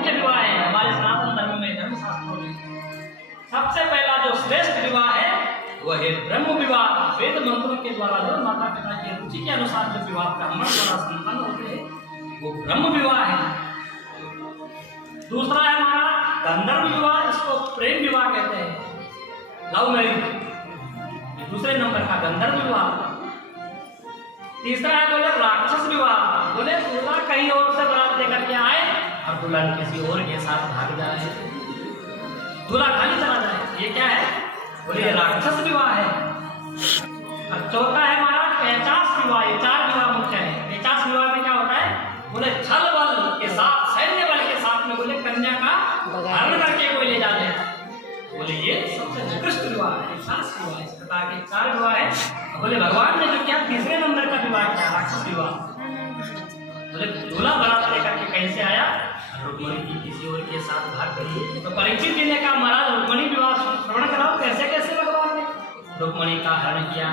मुख्य विवाह है हमारे सनातन धर्म में, धर्म शास्त्रों में। सबसे पहला जो श्रेष्ठ विवाह है वह है ब्रह्म विवाह। वेद मंत्रों के द्वारा जो माता पिता की रुचि के अनुसार जो विवाह ब्राह्मण द्वारा संपन्न होते हैं वो ब्रह्म विवाह है। दूसरा है हमारा गंधर्व विवाह, जिसको प्रेम विवाह कहते हैं, लव मैरिज, दूसरे नंबर का गंधर्व विवाह। तीसरा है बोले राक्षस विवाह, बोले दूल्हा कहीं और से बारात लेकर के आए और दुल्हन किसी और के साथ भाग जाए, दूल्हा खाली चला जाए, ये क्या है? बोले ये राक्षस विवाह है। और चौथा है हमारा पेचास विवाह। ये 4 विवाह मुख्य है। पेचास विवाह में क्या होता है? बोले छल बल के साथ, सैन्य बल के साथ में बोले कन्या का हरण करके कोई ले जाते हैं, बोले ये सबसे निकृष्ट विवाह है, पेचास विवाह। इस प्रकार के 4 विवाह है। बोले भगवान ने जो क्या तीसरे नंबर का विवाह किया, राक्षस विवाह। बोले दूल्हा बारात लेकर के कहीं से आया, रुक्मणी जी किसी और के साथ भाग गई। तो परीक्षित जी ने कहा महाराज रुक्मणी विवाह श्रवण कराओ, कैसे कैसे भगवान ने रुक्मणी का हरण किया।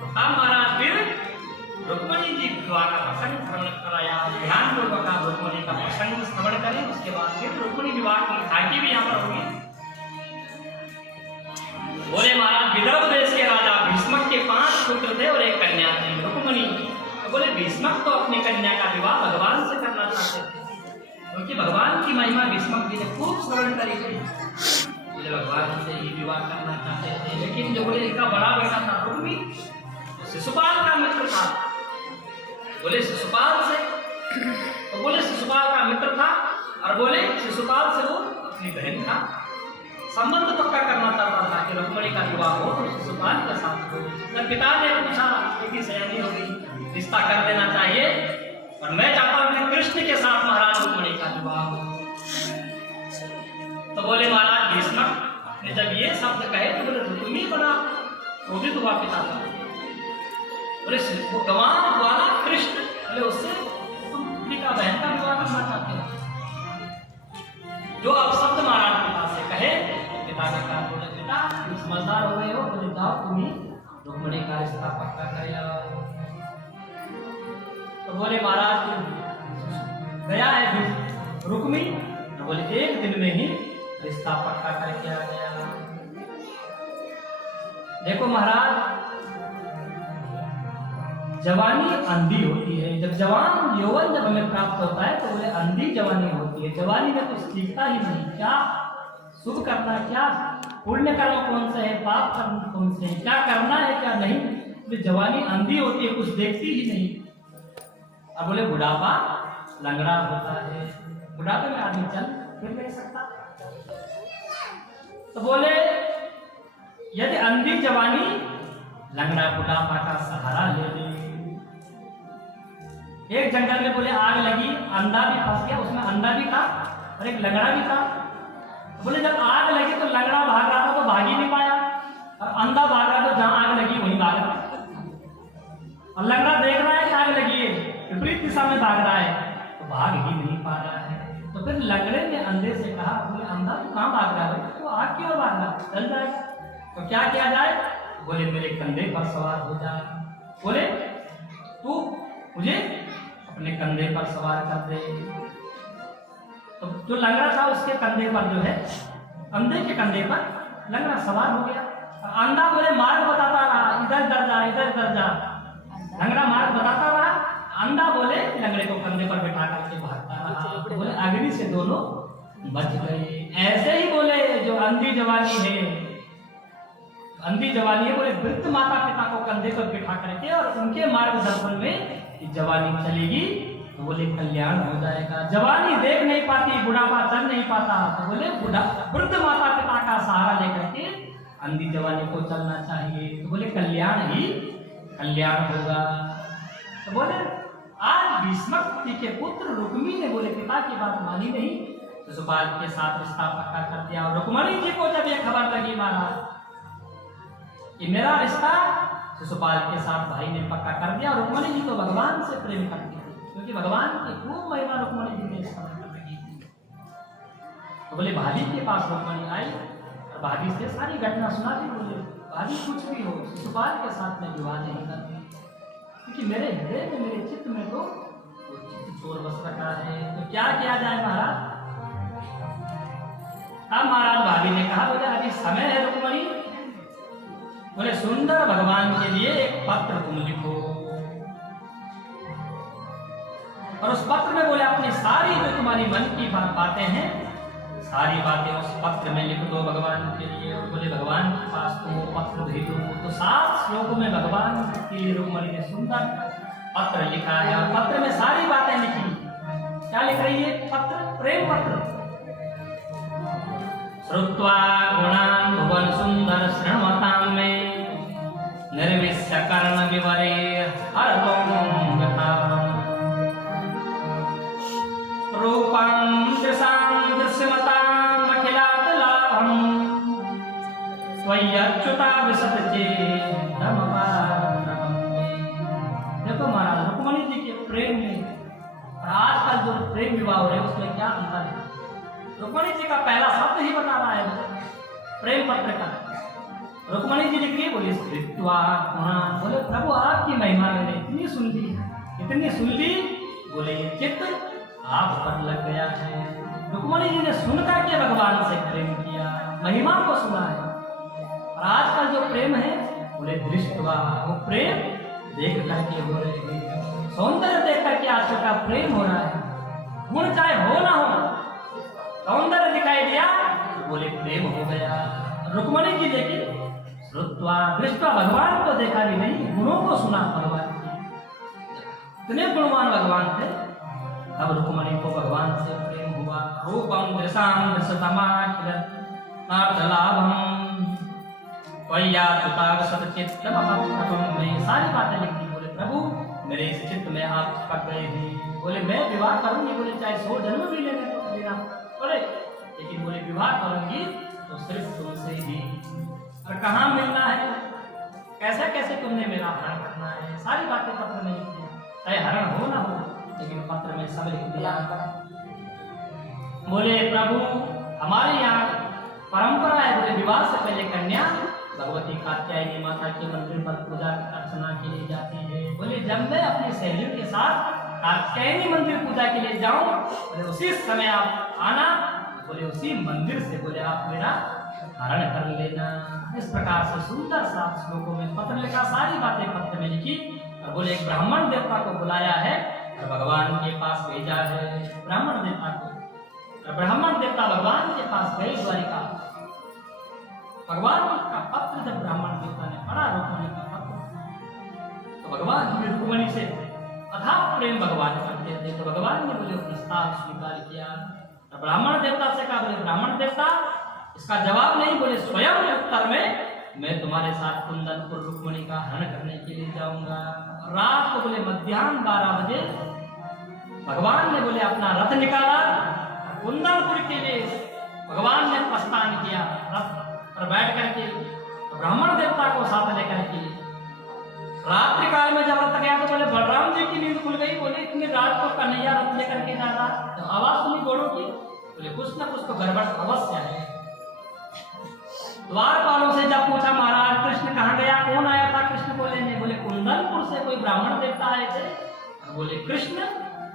तो महाराज फिर रुक्मणी जी विवाह का प्रसंग श्रवण कराया, ध्यान पूर्वक रुक्मणी का प्रसंग श्रवण करें, उसके बाद फिर रुक्मणी विवाह की झांकी भी यहाँ पर होगी। बोले महाराज विदर्भ देश के राजा भीष्मक के 5 पुत्र थे और एक कन्या थी रुक्मणी। तो बोले भीष्मक तो अपनी कन्या का विवाह भगवान से करना चाहते थे, क्योंकि भगवान की महिमा भीष्मक जी ने खूब श्रवण करी थी, बोले भगवान से ही विवाह करना चाहते थे। लेकिन जो बोले इनका बड़ा बेटा था रुक्मी, शिशुपाल का मित्र था, बोले शिशुपाल से, तो बोले शिशुपाल का मित्र था और बोले शिशुपाल से वो अपनी बहन का संबंध पक्का करना चाहता था कि रुक्मणी का विवाह हो तो शिशुपाल के साथ हो। जब पिता ने पूछा, बेटी सयानी हो गई, रिश्ता कर देना चाहिए और मैं चाहता हूं कि कृष्ण के साथ महाराज रुक्मणी का विवाह हो। तो बोले महाराज भीष्मक ने जब ये शब्द कहे तो बोले रुक्मी बड़ा क्रोधित हुआ पिता था, बोले वो गंवार हुआ ना कृष्ण, बोले उससे तुम का बहन का विवाह करना चाहते हो। जो अपशब्द महाराज पिता से कहे, पिता ने कहा बोले बेटा तुम समझदार हो गए हो, बोले जाओ तुम ही रुक्मणी का रिश्ता पक्का कर आओ। तो बोले महाराज गया है रुक्मी, तो बोले 1 दिन में ही रिश्ता पक्का करके आ गया। देखो महाराज जवानी अंधी होती है, जब जवान यौवन जब हमें प्राप्त होता है तो बोले अंधी जवानी होती है। जवानी में कुछ सीखता ही नहीं, क्या शुभ करना, क्या पुण्य कर्म कौन से है, पाप कर्म कौन से है, क्या करना है क्या नहीं, तो जवानी अंधी होती है, कुछ देखती ही नहीं। अब बोले बुढ़ापा लंगड़ा होता है, बुढ़ापे में आदमी चल फिर नहीं सकता। तो बोले यदि अंधी जवानी लंगड़ा बुढ़ापा का सहारा ले ले। एक जंगल में बोले आग लगी, अंधा भी फंस गया, उसमें अंधा भी था और एक लंगड़ा भी था। तो बोले जब आग लगी तो लंगड़ा भाग रहा था तो भाग ही नहीं पाया, और अंधा भाग रहा तो जहां आग लगी वहीं भाग रहा, और लंगड़ा देख रहा है कि आग लगी है, विपरीत दिशा में भाग रहा है तो भाग ही नहीं पा रहा है। तो फिर लंगड़े ने अंधे से कहा, बोले अंधा तू कहाँ भाग रहा है, तो आग क्यों भाग रहा, चल जाएगा। तो क्या किया जाए, बोले मेरे कंधे पर सवार हो जा, बोले तू मुझे अपने कंधे पर सवार कर दे। तो जो लंगड़ा था उसके कंधे पर जो है, अंधे के कंधे पर लंगड़ा सवार हो गया। अंधा बोले मार्ग बताता रहा, इधर इधर जा, इधर इधर जा, लंगड़ा मार्ग बताता रहा, अंधा बोले लंगड़े को कंधे पर बैठा करके भागता रहा। तो बोले अग्नि से दोनों बच गए। ऐसे ही बोले जो अंधी जवानी है, अंधी जवानी है, बोले वृद्ध माता पिता को कंधे पर बिठा करके और उनके मार्गदर्शन में जवानी चलेगी तो बोले कल्याण हो जाएगा। जवानी देख नहीं पाती, बुढ़ापा चल नहीं पाता, तो बोले वृद्ध माता पिता का सहारा लेकर के अंधी जवानी को चलना चाहिए, तो बोले कल्याण ही कल्याण होगा। तो बोले आज भीष्मक जी के पुत्र रुक्मी ने बोले पिता की बात मानी नहीं, तो शिशुपाल के साथ रिश्ता पक्का कर दिया। और रुक्मणी जी को जब ये खबर लगी महाराज कि मेरा रिश्ता शिशुपाल के साथ भाई ने पक्का कर दिया, और रुक्मणी जी तो भगवान से प्रेम करती थी, क्योंकि भगवान की खूब महिमा रुक्मणी जी ने समझ कर लगी थी। तो बोले भाभी के पास रुक्मणी आई और भाभी से सारी घटना सुना दी। बोले भाभी कुछ भी हो, शिशुपाल के साथ में विवाह नहीं करती, क्योंकि मेरे हृदय में, मेरे चित्त में तो चित्त चोर बस रखा है। तो क्या किया जाए महाराज, अब महाराज भाभी ने कहा, बोले अभी समय है रुक्मणी, बोले सुंदर भगवान के लिए एक पत्र तुम लिखो, और उस पत्र में बोले अपनी सारी जो तुम्हारी मन की बातें हैं, सारी बातें उस पत्र में लिख दो भगवान के लिए। और बोले भगवान के पास तुम वो पत्र भेजो। तो 7 श्लोकों में भगवान के लिए रुक्मणी ने सुंदर पत्र लिखा है, और पत्र में सारी बातें लिखी। क्या लिख रही है? पत्र, प्रेम पत्र। श्रुत्वा गुणान् भुवन सुंदर शृण्वतां मे, निर्विश्य कर्ण विवरे हरतों गताम्, रूपं दृशां दृश्यमताम् अखिलात् लाभम्, त्वय्यच्युता विशतचे धम्मपात्रम् मे। देखो महाराज, रुक्मणी जी के प्रेम में और आजकल जो प्रेम विवाह हो रहे हैं उसमें क्या अंतर है? रुक्मणी जी का पहला शब्द ही बता रहा है प्रेम पत्र का। रुक्मणी जी लिखी, बोले स्त्रीत्वा गुणान्, बोले प्रभु आपकी महिमा मैंने इतनी सुन ली, इतनी सुन ली, बोले ये चित्त आप पर लग गया है। रुक्मणी जी ने सुनकर के भगवान से प्रेम किया, महिमा को सुना है। और आजकल जो प्रेम है, बोले दृष्टवा, वो प्रेम देख करके हो रहे हैं, सौंदर्य देख करके आजकल का प्रेम हो रहा है। गुण चाहे हो ना हो, सौंदर्य दिखाई दिया तो बोले प्रेम हो गया। रुक्मणी जी देखी, श्रुत्वा दृष्टवा, भगवान को देखा भी नहीं, गुणों को सुना भगवान की, इतने गुणवान भगवान थे। अब रुक्मणी को भगवान से प्रेम हुआ। रूपम दृशां दृशतमाखिलाभम, त्वय्यच्युता विशतचित्तमपत्रम् मे। सारी बातें लिखी। बोले प्रभु मेरे इस चित्त में आप चिपक गए हैं। बोले मैं विवाह करूंगी, बोले चाहे 100 जन्म भी लेना पड़े, लेकिन बोले विवाह करूंगी तो सिर्फ तुमसे ही। और कहाँ मिलना है, कैसे कैसे तुमने मेरा हरण करना है, सारी बातें पत्र में लिख दिया। चाहे हरण हो ना हो, लेकिन पत्र में सब लिख दिया। बोले प्रभु हमारे यहाँ परंपरा है, बोले विवाह से पहले कन्या भगवती कात्यायनी माता के मंदिर पर पूजा अर्चना के लिए जाती है। बोले जब मैं अपनी सहेलियों के साथ कात्यायनी मंदिर पूजा के लिए जाऊं, बोले उसी समय आप आना, बोले उसी मंदिर से बोले आप मेरा हरण कर लेना। इस प्रकार से सुंदर 7 श्लोकों में पत्र लिखा, सारी बातें पत्र में लिखी। और बोले एक ब्राह्मण देवता को बुलाया है और भगवान के पास भेजा है ब्राह्मण देवता को। और ब्राह्मण देवता भगवान के पास गए द्वारिका। भगवान का पत्र जब ब्राह्मण देवता ने पढ़ा, रुक्मणी का पत्र, तो भगवान जी रुक्मणी से अथाह प्रेम भगवान करते थे। तो भगवान ने बोले प्रस्ताव स्वीकार किया। तो ब्राह्मण देवता से कहा, बोले ब्राह्मण देवता इसका जवाब नहीं, बोले स्वयं उत्तर में मैं तुम्हारे साथ कुंदनपुर रुक्मणी का हरण करने के लिए जाऊंगा। रात को बोले मध्याह्न 12 बजे भगवान ने बोले अपना रथ निकाला, कुंदनपुर के लिए भगवान ने प्रस्थान किया। रथ पर बैठ करके ब्राह्मण देवता को साथ लेकर के रात्रि काल में जब रथ गया तो बोले बलराम जी की नींद खुल गई। बोले इतनी रात को कन्हैया रथ लेकर के जा रहा, तो आवाज सुनी घोड़ों की, बोले कुछ न कुछ तो गड़बड़ अवश्य है। द्वारपालों से जब पूछा महाराज कृष्ण कहाँ गया, कौन आया था कृष्ण को लेने, बोले कुंदनपुर से कोई ब्राह्मण देवता आए थे। और बोले कृष्ण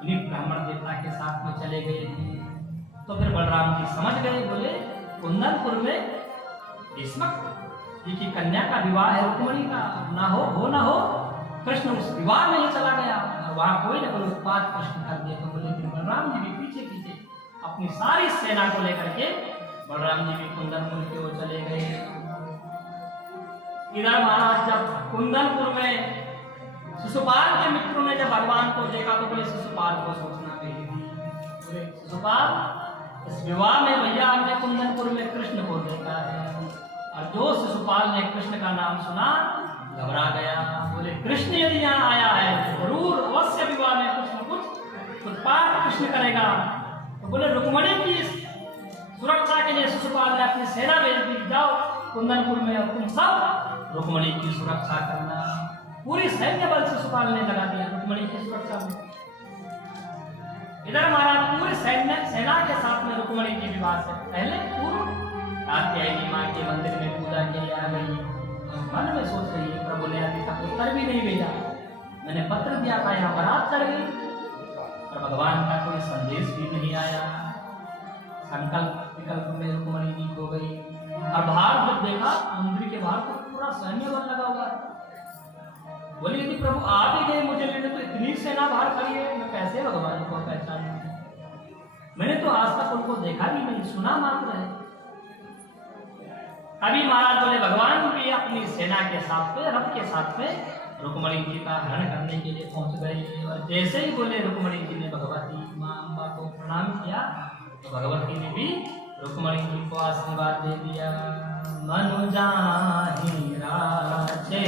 उन्हीं ब्राह्मण देवता के साथ में चले गए थे। तो फिर बलराम जी समझ गए, बोले कुंदनपुर में भीष्मक जी की कन्या का विवाह है, रुक्मणी का, ना हो ना हो, कृष्ण उस विवाह में ही चला गया और वहां कोई ना कोई उत्पात कृष्ण कर दिया। तो बोले फिर बलराम जी भी पीछे पीछे अपनी सारी सेना को लेकर के बलराम जी भी कुंदनपुर की ओर चले गए। इधर महाराज जब कुंदनपुर में शिशुपाल के मित्रों ने जब भगवान को देखा तो बोले शिशुपाल को सूचना भेजी थी। बोले शिशुपाल इस विवाह में भैया हमने कुंदनपुर में कृष्ण को देखा है। और जो शिशुपाल ने कृष्ण का नाम सुना घबरा गया। बोले कृष्ण यदि यहाँ आया है तो जरूर अवश्य विवाह में कुछ न कुछ उत्पात कृष्ण करेगा। तो बोले रुक्मणी की सुरक्षा के लिए शिशुपाल ने अपनी सेना भेज दी, जाओ कुंदनपुर में और तुम सब रुक्मणी की सुरक्षा करना। पूरी सैन्य बल शिशुपाल ने लगा दिया रुक्मणी की सुरक्षा में। इधर महाराज पूरी सेना के साथ में रुक्मणी की विवाह से पहले पूर्व कात्यायनी माँ के मंदिर में पूजा के लिए आ गई। मन में सोच रही है प्रभु ने अभी तक उत्तर भी नहीं भेजा, मैंने पत्र दिया था यहाँ बारात चढ़ गई और भगवान का कोई संदेश भी नहीं आया। संकल्प विकल्प में रुक्मणी जी हो गई। और बाहर जब देखा मंदिर के बाहर तो पूरा सैन्य बल लगा हुआ है। बोले यदि प्रभु आ भी गए मुझे लेने तो इतनी सेना बाहर खड़ी है, मैं कैसे भगवान को पहचानूं? मैंने तो आज तक उनको देखा भी नहीं, सुना मात्र है। अभी महाराज बोले भगवान भी अपनी सेना के साथ में, रथ के साथ में रुक्मणी जी का हरण करने के लिए पहुंच गए। और जैसे ही बोले रुक्मणी जी ने भगवती मां अम्बा को प्रणाम किया तो भगवती ने भी रुक्मणी जी को आशीर्वाद दे दिया। मनु जाहि राजे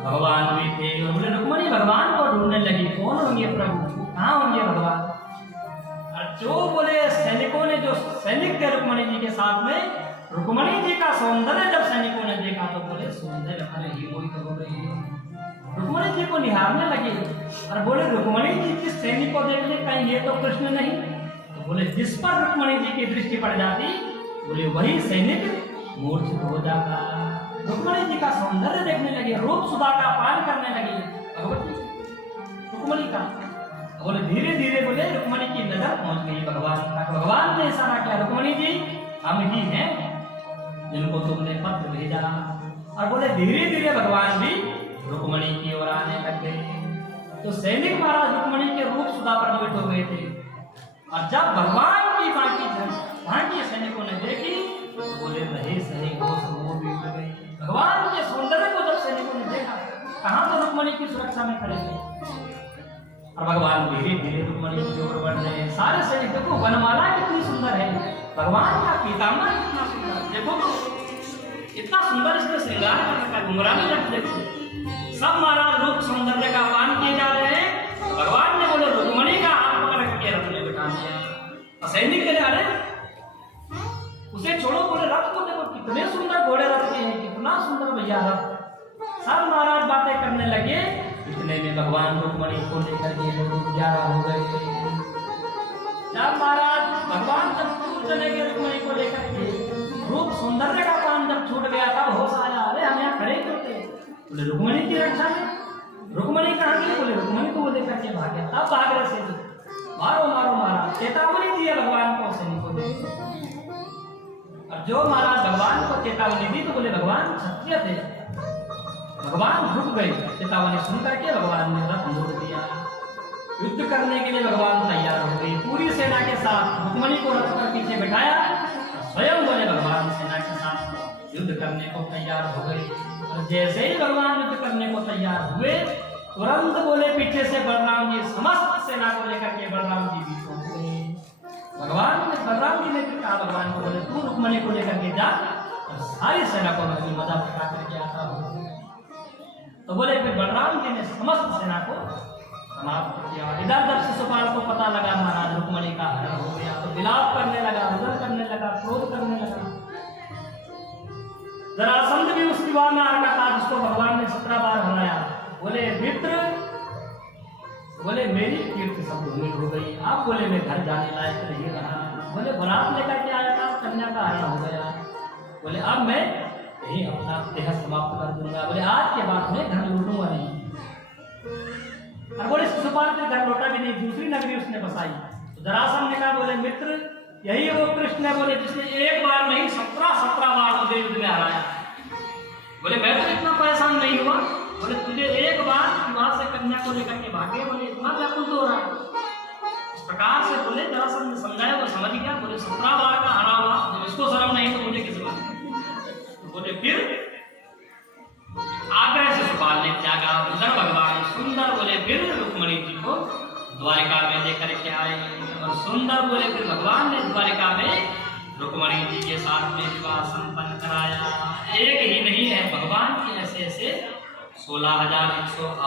भगवान भी थे। और बोले रुक्मणी भगवान को ढूंढने लगी, कौन होंगे प्रभु, कहाँ होंगे भगवान? और जो बोले सैनिकों ने, जो सैनिक थे रुक्मणी जी के साथ में, रुक्मणी जी का सौंदर्य जब सैनिकों ने देखा तो बोले सौंदर्य अरे ही वही तो हो रही है। रुक्मणी जी को निहारने लगे और बोले रुक्मणी जी जिस सैनिक को देख ले कहीं ये तो कृष्ण नहीं? तो बोले जिस पर रुक्मणी जी की दृष्टि पड़ जाती बोले वही सैनिक मूर्छित हो जाता। रुक्मणी जी का सौंदर्य देखने लगे, रूप सुधा का पान करने लगे भगवती रुक्मणी का। बोले धीरे धीरे बोले रुक्मणी की नजर पहुंच गई भगवान तक। भगवान ने इशारा किया रुक्मणी जी हम ही हैं जिनको तुमने पत्र भेजा। और बोले धीरे धीरे भगवान भी रुक्मणी की ओर आने लग गए। तो सैनिक महाराज रुक्मणी के रूप सुधा पर मोहित हो गए थे। और जब भगवान की बाकी सैनिकों ने देखी तो बोले रहे सही होश मोह भी हो गई। भगवान के सौंदर्य को जब सैनिकों ने देखा, कहां तो रुक्मणी की सुरक्षा में खड़े थे। और भगवान धीरे धीरे रुक्मणी की ओर बढ़ रहे। सारे सैनिक देखो वनमाला कितनी सुंदर है, भगवान का पीताम्बर कितना सुंदर, देखो इतना सुंदर इसमें श्रृंगार कर रखा, घुंघरा में रख देखो। सब महाराज रूप सौंदर्य का पान किए जा रहे हैं। भगवान ने बोले रुक्मणी का हाथ पकड़ के रथ में बिठा दिया। और सैनिक कह रहे उसे छोड़ो, बोले रथ को देखो कितने सुंदर घोड़े रथ के हैं, कितना सुंदर भैया रथ। सब महाराज बातें करने लगे। इतने में भगवान रुक्मणी को लेकर के लोग 11 हो गए। जब महाराज भगवान जब चले गए रुक्मणी को लेकर के, रूप सौंदर्य का पान जब छूट गया था होश आया, अरे हम यहाँ खड़े क्यों थे? बोले रुक्मणी की रक्षा में। रुक्मणी कहाँ गई? बोले रुक्मणी को लेकर के भागे। तब भाग रहे से मारो मारो मारा, चेतावनी दी भगवान को सैनिकों ने। और जो महाराज भगवान को चेतावनी दी तो बोले भगवान क्षत्रिय थे, भगवान रुक गए। चेतावनी सुन करके भगवान ने रथ मोड़ दिया। युद्ध करने के लिए भगवान तैयार हो गए पूरी सेना के साथ। रुक्मणी को रथ पर पीछे बिठाया, स्वयं बोले भगवान सेना के साथ युद्ध करने को तैयार हो गए। और जैसे ही भगवान युद्ध करने को तैयार हुए, तुरंत बोले पीछे से बलराम जी समस्त सेना को लेकर के बलराम जी भी पहुंच गए। बलराम जी ने कहा भगवान को, बोले तू रुक्मणी को लेकर के जा और सारी सेना को मैं मजा पका करके आता हूँ। तो बोले फिर बलराम जी ने समस्त सेना को समाप्त किया। इधर जब शिशुपाल को पता लगा महाराज रुक्मणी का हरण हो गया तो विलाप करने लगा, रुदन करने लगा, क्रोध करने लगा। जरासंध भी उस विवाह में आकर था जिसको भगवान ने 17 बार हराया। बोले मित्र, बोले मेरी कीर्ति सब धूमिल हो गई। आप बोले मैं घर जाने लायक नहीं रहा। बोले बरात लेकर के आया था, कन्या का हरण हो गया। बोले अब मैं यही अपना देह समाप्त कर दूंगा। बोले आज के बाद में घर लूटूंगा नहीं। और बोले शिशुपाल ने घर लौटा भी नहीं, दूसरी नगरी उसने बसाई। तो जरासंध ने कहा बोले मित्र यही वो कृष्ण है बोले जिसने एक बार नहीं 17 बार तुझे युद्ध में हराया। बोले मैं तो इतना परेशान नहीं हुआ, बोले तुझे एक बार वहां से कन्या को लेकर के भागे, बोले इतना व्याकुल तो हो रहा है। इस प्रकार से बोले जरासंध ने समझाया, वो समझ गया। बोले 17 बार का हरा हुआ, जब इसको शर्म नहीं तो मुझे किस बात। बोले फिर आग्रह से शिशुपाल ने त्यागा। उधर भगवान सुंदर बोले फिर रुक्मिणी जी को द्वारिका में लेकर के आए। और सुंदर बोले फिर भगवान ने द्वारिका में रुक्मिणी जी के साथ में विवाह संपन्न कराया। एक ही नहीं है भगवान के ऐसे ऐसे 16,108